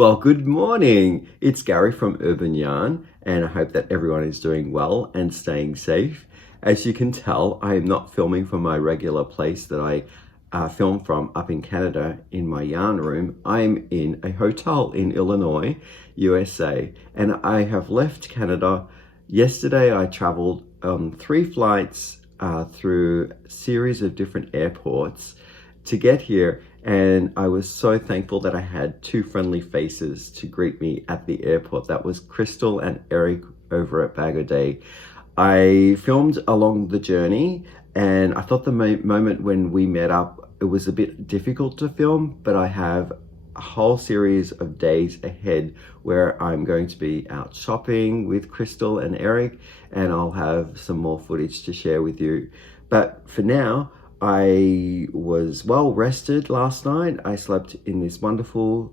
Well, good morning. It's Gary from Urban Yarn, and I hope that everyone is doing well and staying safe. As you can tell, I am not filming from my regular place that I film from up in Canada in my yarn room. I'm in a hotel in Illinois, USA, and I have left Canada. Yesterday, I traveled on 3 flights through a series of different airports to get here, and I was so thankful that I had two friendly faces to greet me at the airport. That was Crystal and Eric over at Bag O' Day. I filmed along the journey, and I thought the moment when we met up, it was a bit difficult to film, but I have a whole series of days ahead where I'm going to be out shopping with Crystal and Eric, and I'll have some more footage to share with you. But for now, I was well rested last night. I slept in this wonderful,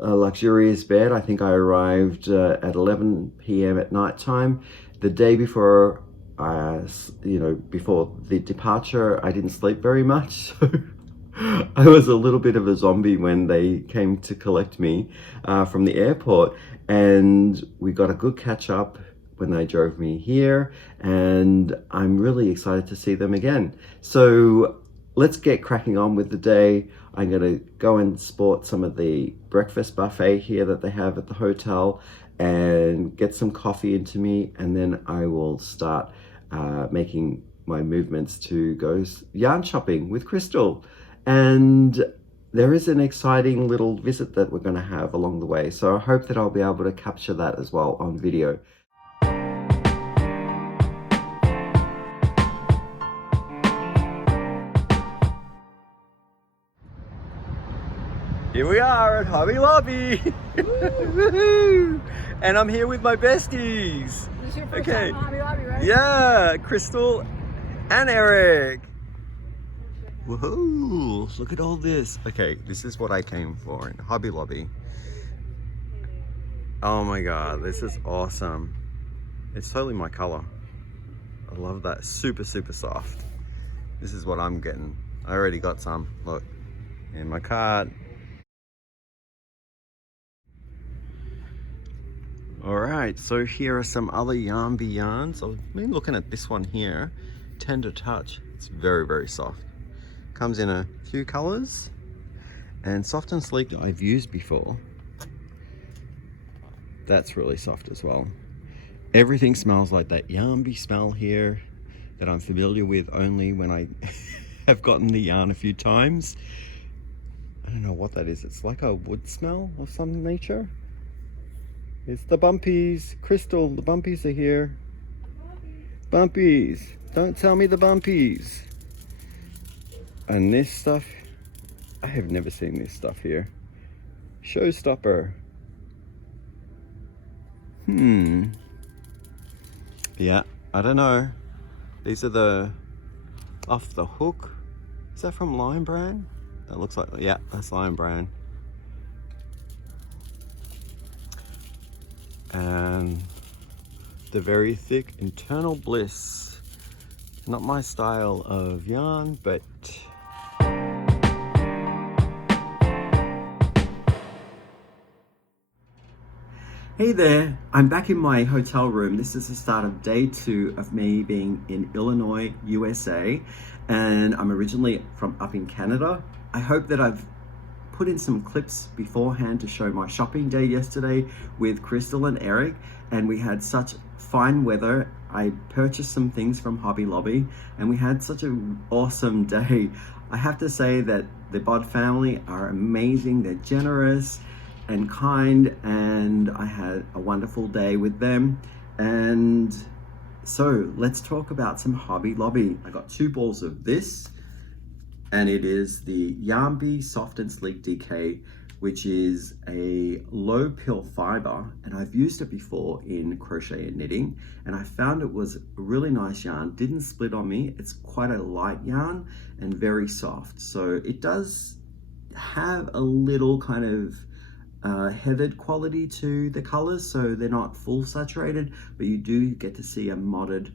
luxurious bed. I think I arrived at 11 p.m. at night time. The day before, before the departure, I didn't sleep very much. So I was a little bit of a zombie when they came to collect me from the airport, and we got a good catch up when they drove me here, and I'm really excited to see them again. So let's get cracking on with the day. I'm gonna go and sport some of the breakfast buffet here that they have at the hotel and get some coffee into me, and then I will start making my movements to go yarn shopping with Crystal. And there is an exciting little visit that we're going to have along the way, so I hope that I'll be able to capture that as well on video. Here we are at Hobby Lobby. And I'm here with my besties. This is your first time at Hobby Lobby, right? Yeah, Crystal and Eric. Woohoo! Look at all this. Okay, this is what I came for in Hobby Lobby. Oh my god, this is awesome. It's totally my color. I love that. Super, super soft. This is what I'm getting. I already got some. Look, in my cart. Alright, so here are some other Yarnby yarns. I've been looking at this one here. Tender Touch. It's very, very soft. Comes in a few colors, and Soft and Sleek that I've used before. That's really soft as well. Everything smells like that Yarnby smell here that I'm familiar with only when I have gotten the yarn a few times. I don't know what that is. It's like a wood smell of some nature. It's the bumpies. Crystal, the bumpies are here. Bumpies. Don't tell me the bumpies. And this stuff, I have never seen this stuff here. Showstopper. Yeah, I don't know. These are the Off the Hook. Is that from Lion Brand? That looks like, yeah, that's Lion Brand. And the very thick Internal Bliss. Not my style of yarn, but hey there, I'm back in my hotel room. This is the start of day 2 of me being in Illinois, USA, and I'm originally from up in Canada. I hope that I've put in some clips beforehand to show my shopping day yesterday with Crystal and Eric, and we had such fine weather. I purchased some things from Hobby Lobby, and we had such an awesome day. I have to say that the Bod family are amazing. They're generous and kind, and I had a wonderful day with them. And so let's talk about some Hobby Lobby. I got 2 balls of this, and it is the Yarnby Soft and Sleek DK, which is a low pill fiber, and I've used it before in crochet and knitting, and I found it was a really nice yarn. Didn't split on me. It's quite a light yarn and very soft, so it does have a little kind of heathered quality to the colors, so they're not full saturated, but you do get to see a modded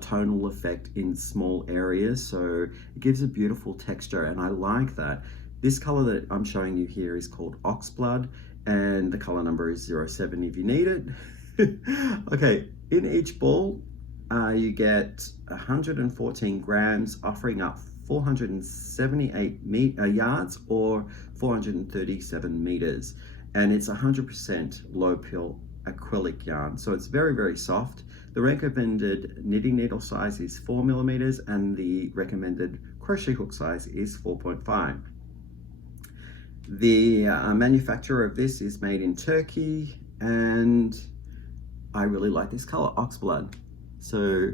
tonal effect in small areas, so it gives a beautiful texture, and I like that. This color that I'm showing you here is called Oxblood. and the color number is 07 if you need it. Okay, in each ball, you get 114 grams, offering up 478 yards or 437 meters. And it's 100% low pill acrylic yarn. So it's very, very soft. The recommended knitting needle size is 4 millimeters and the recommended crochet hook size is 4.5. The manufacturer of this is made in Turkey, and I really like this color, oxblood. So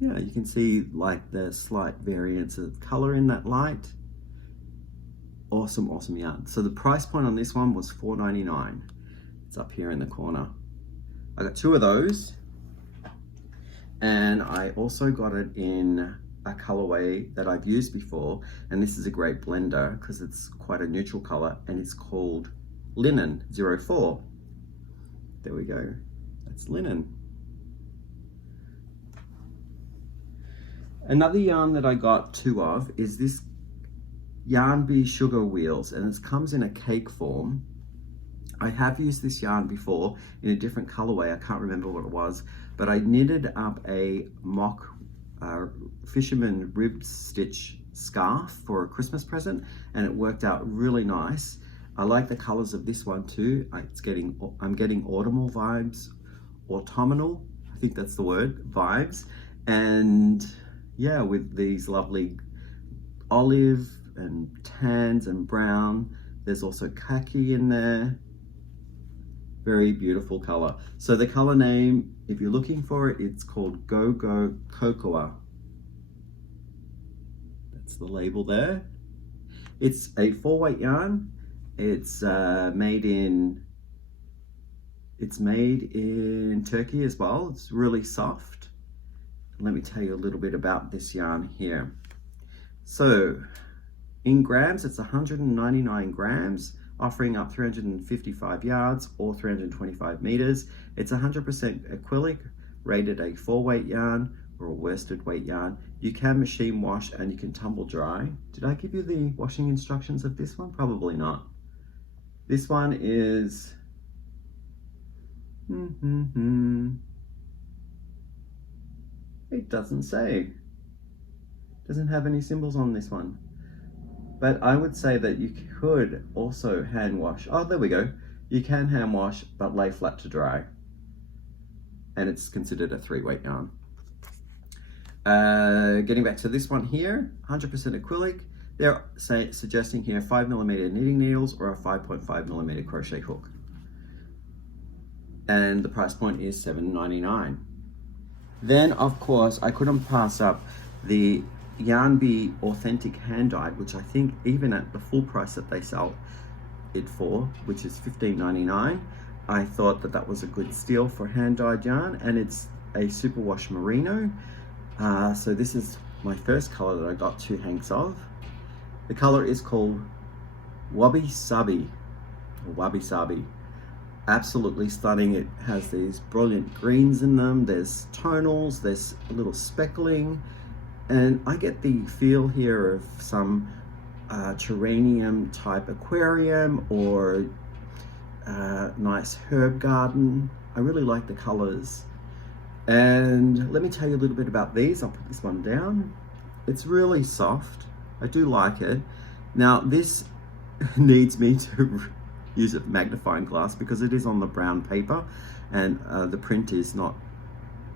yeah, you can see like the slight variance of color in that light. Awesome, awesome yarn. So the price point on this one was $4.99. It's up here in the corner. I got 2 of those, and I also got it in a colorway that I've used before, and this is a great blender because it's quite a neutral color, and it's called Linen 04. There we go. That's linen. Another yarn that I got 2 of is this Yarn Bee Sugar Wheels, and it comes in a cake form. I have used this yarn before in a different colorway. I can't remember what it was, but I knitted up a mock fisherman rib stitch scarf for a Christmas present, and it worked out really nice. I like the colors of this one too. I'm getting autumnal vibes, autumnal, I think that's the word, vibes. And yeah, with these lovely olive and tans and brown. There's also khaki in there. Very beautiful color. So the color name, if you're looking for it, it's called Go Go Cocoa. That's the label there. It's a 4-weight yarn. It's made in Turkey as well. It's really soft. Let me tell you a little bit about this yarn here. So in grams, it's 199 grams, offering up 355 yards or 325 meters. It's 100% acrylic, rated a 4-weight yarn or a worsted weight yarn. You can machine wash and you can tumble dry. Did I give you the washing instructions of this one? Probably not. This one is it doesn't say. Doesn't have any symbols on this one. But I would say that you could also hand wash. Oh, there we go. You can hand wash, but lay flat to dry. And it's considered a 3-weight yarn. Getting back to this one here, 100% acrylic. They're suggesting here 5mm knitting needles or a 5.5mm crochet hook. And the price point is $7.99. Then, of course, I couldn't pass up the Yarn Bee Authentic Hand Dyed, which I think even at the full price that they sell it for, which is $15.99, I thought that that was a good steal for hand dyed yarn, and it's a superwash merino. So this is my first color that I got 2 hanks of. The color is called Wabi Sabi, or Wabi Sabi. Absolutely stunning. It has these brilliant greens in them. There's tonals, there's a little speckling. And I get the feel here of some terrarium type aquarium or nice herb garden. I really like the colors. And let me tell you a little bit about these. I'll put this one down. It's really soft. I do like it. Now this needs me to use a magnifying glass because it is on the brown paper and the print is not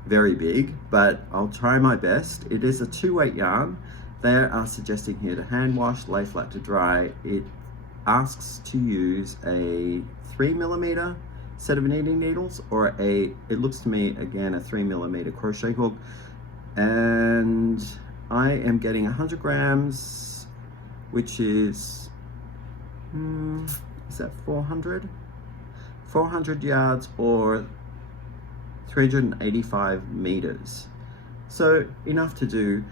very big, but I'll try my best. It is a 2-weight yarn. They are suggesting here to hand wash, lay flat to dry. It asks to use a 3mm set of knitting needles or it looks to me again a 3mm crochet hook, and I am getting 100 grams, which is that 400 yards or 385 meters. So enough to do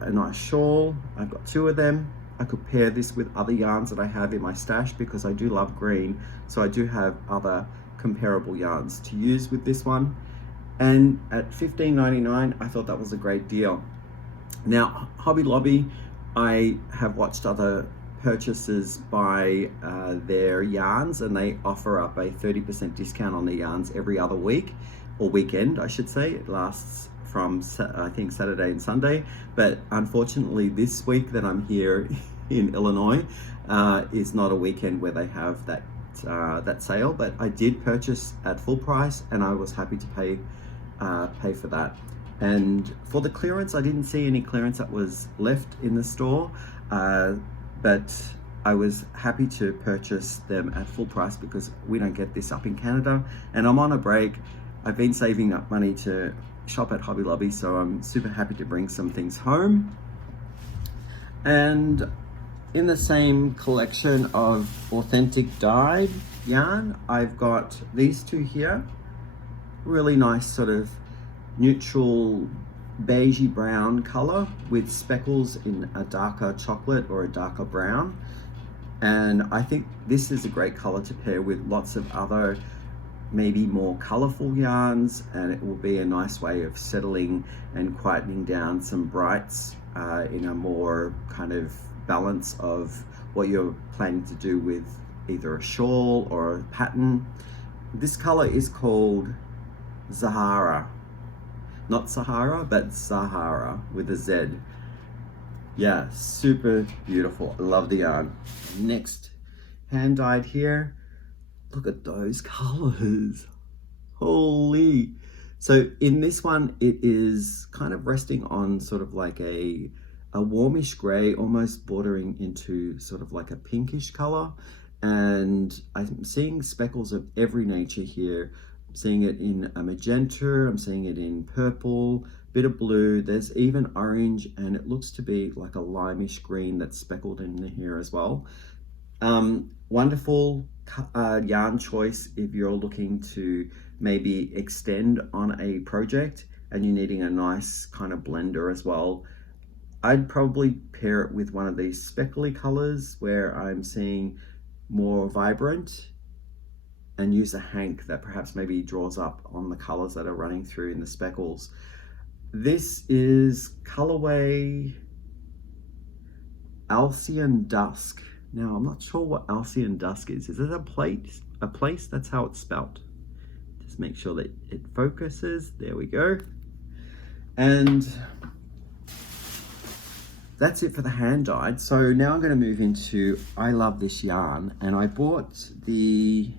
a nice shawl. I've got 2 of them. I could pair this with other yarns that I have in my stash because I do love green. So I do have other comparable yarns to use with this one. And at $15.99, I thought that was a great deal. Now, Hobby Lobby, I have watched other purchases by their yarns, and they offer up a 30% discount on the yarns every other week, or weekend I should say. It lasts from I think Saturday and Sunday, but unfortunately this week that I'm here in Illinois is not a weekend where they have that sale, but I did purchase at full price and I was happy to pay for that. And for the clearance, I didn't see any clearance that was left in the store, but I was happy to purchase them at full price because we don't get this up in Canada, and I'm on a break. I've been saving up money to shop at Hobby Lobby, so I'm super happy to bring some things home. And in the same collection of authentic dyed yarn, I've got these two here. Really nice sort of neutral beigey brown color with speckles in a darker chocolate or a darker brown. And I think this is a great color to pair with lots of other maybe more colorful yarns, and it will be a nice way of settling and quietening down some brights in a more kind of balance of what you're planning to do with either a shawl or a pattern. This color is called Zahara. Not Sahara, but Sahara with a Z. Yeah, super beautiful. I love the yarn. Next, hand dyed here. Look at those colors. Holy. So in this one, it is kind of resting on sort of like a warmish gray, almost bordering into sort of like a pinkish color. And I'm seeing speckles of every nature here. I'm seeing it in a magenta, I'm seeing it in purple, bit of blue, there's even orange, and it looks to be like a limeish green that's speckled in here as well. Wonderful yarn choice if you're looking to maybe extend on a project and you're needing a nice kind of blender as well. I'd probably pair it with one of these speckly colors where I'm seeing more vibrant, and use a hank that perhaps maybe draws up on the colors that are running through in the speckles. This is colorway Alcyon Dusk. Now I'm not sure what Alcyon Dusk is. Is it a place? A place? That's how it's spelt. Just make sure that it focuses. There we go. And that's it for the hand dyed. So now I'm going to move into I love this yarn, and I bought the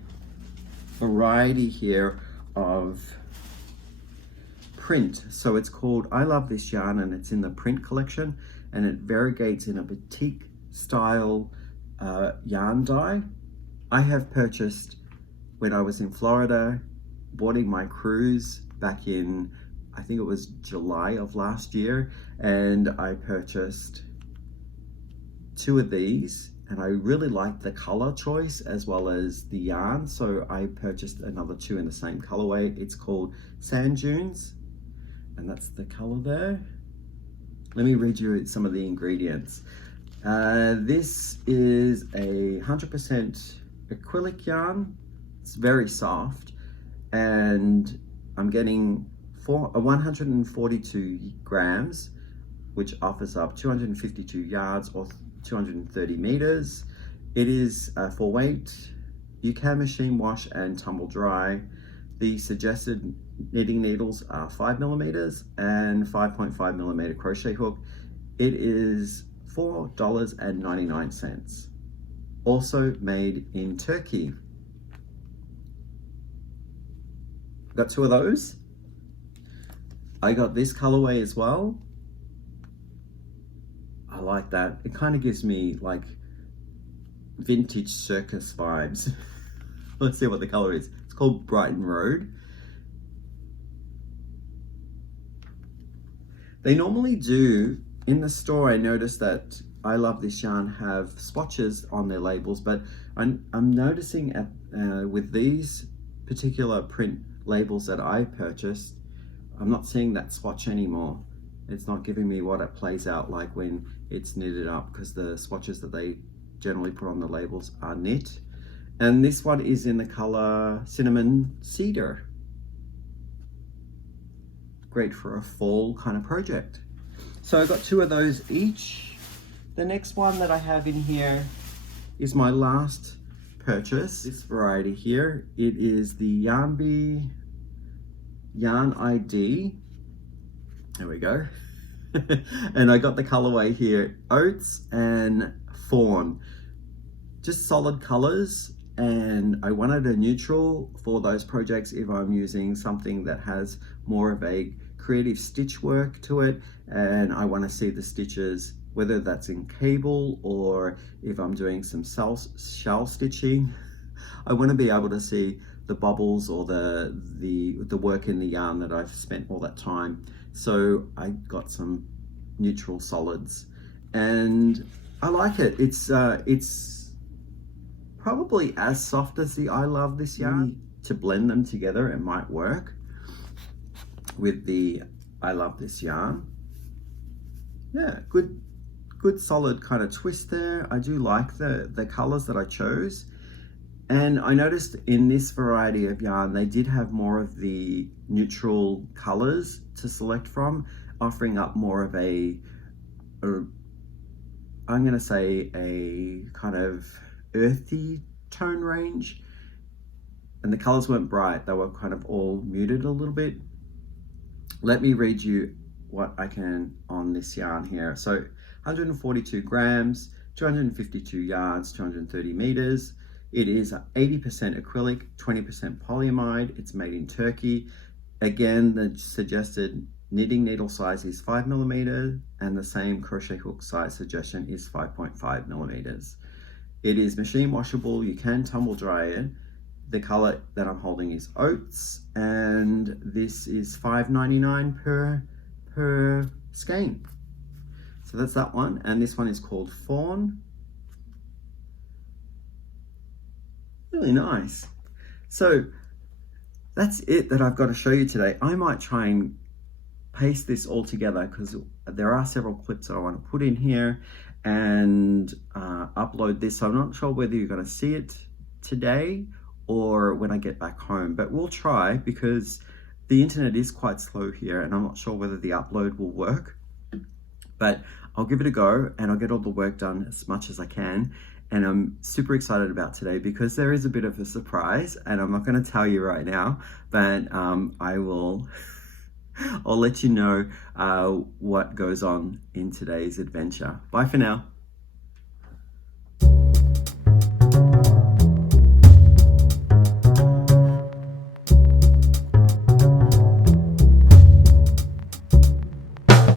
variety here of print. So it's called I Love This Yarn, and it's in the print collection, and it variegates in a batik style yarn dye. I have purchased when I was in Florida, boarding my cruise back in, I think it was July of last year, and I purchased 2 of these, and I really liked the color choice as well as the yarn, so I purchased another 2 in the same colorway. It's called Sand Dunes, and that's the color there. Let me read you some of the ingredients. This is a 100% acrylic yarn. It's very soft, and I'm getting 142 grams, which offers up 252 yards or 230 meters. It is for weight. You can machine wash and tumble dry. The suggested knitting needles are 5 millimeters and 5.5 millimeter crochet hook. It is $4.99. Also made in Turkey. Got 2 of those. I got this colorway as well. I like that. It kind of gives me like vintage circus vibes. Let's see what the color is. It's called Brighton Road. They normally do, in the store I noticed that I Love This Yarn have swatches on their labels, but I'm noticing with these particular print labels that I purchased, I'm not seeing that swatch anymore. It's not giving me what it plays out like when it's knitted up, because the swatches that they generally put on the labels are knit. And this one is in the color Cinnamon Cedar. Great for a fall kind of project. So I got 2 of those each. The next one that I have in here is my last purchase. This variety here, it is the Yarn ID. There we go. And I got the colorway here, Oats and Fawn. Just solid colors, and I wanted a neutral for those projects if I'm using something that has more of a creative stitch work to it, and I want to see the stitches, whether that's in cable or if I'm doing some shell stitching. I want to be able to see the bubbles or the work in the yarn that I've spent all that time. So I got some neutral solids, and I like it. It's probably as soft as the I Love This yarn. To blend them together, it might work with the I Love This yarn. Yeah, good solid kind of twist there. I do like the colors that I chose. And I noticed in this variety of yarn, they did have more of the neutral colors to select from, offering up more of I'm going to say a kind of earthy tone range. And the colors weren't bright, they were kind of all muted a little bit. Let me read you what I can on this yarn here. So 142 grams, 252 yards, 230 meters. It is 80% acrylic, 20% polyamide. It's made in Turkey. Again, the suggested knitting needle size is 5mm, and the same crochet hook size suggestion is 5.5mm. It is machine washable. You can tumble dry it. The color that I'm holding is Oats, and this is $5.99 per skein. So that's that one, and this one is called Fawn. Really nice. So that's it that I've got to show you today. I might try and paste this all together because there are several clips that I want to put in here and upload this. So I'm not sure whether you're going to see it today or when I get back home, but we'll try because the internet is quite slow here and I'm not sure whether the upload will work, but I'll give it a go and I'll get all the work done as much as I can. And I'm super excited about today because there is a bit of a surprise and I'm not going to tell you right now, but I'll let you know what goes on in today's adventure. Bye for now.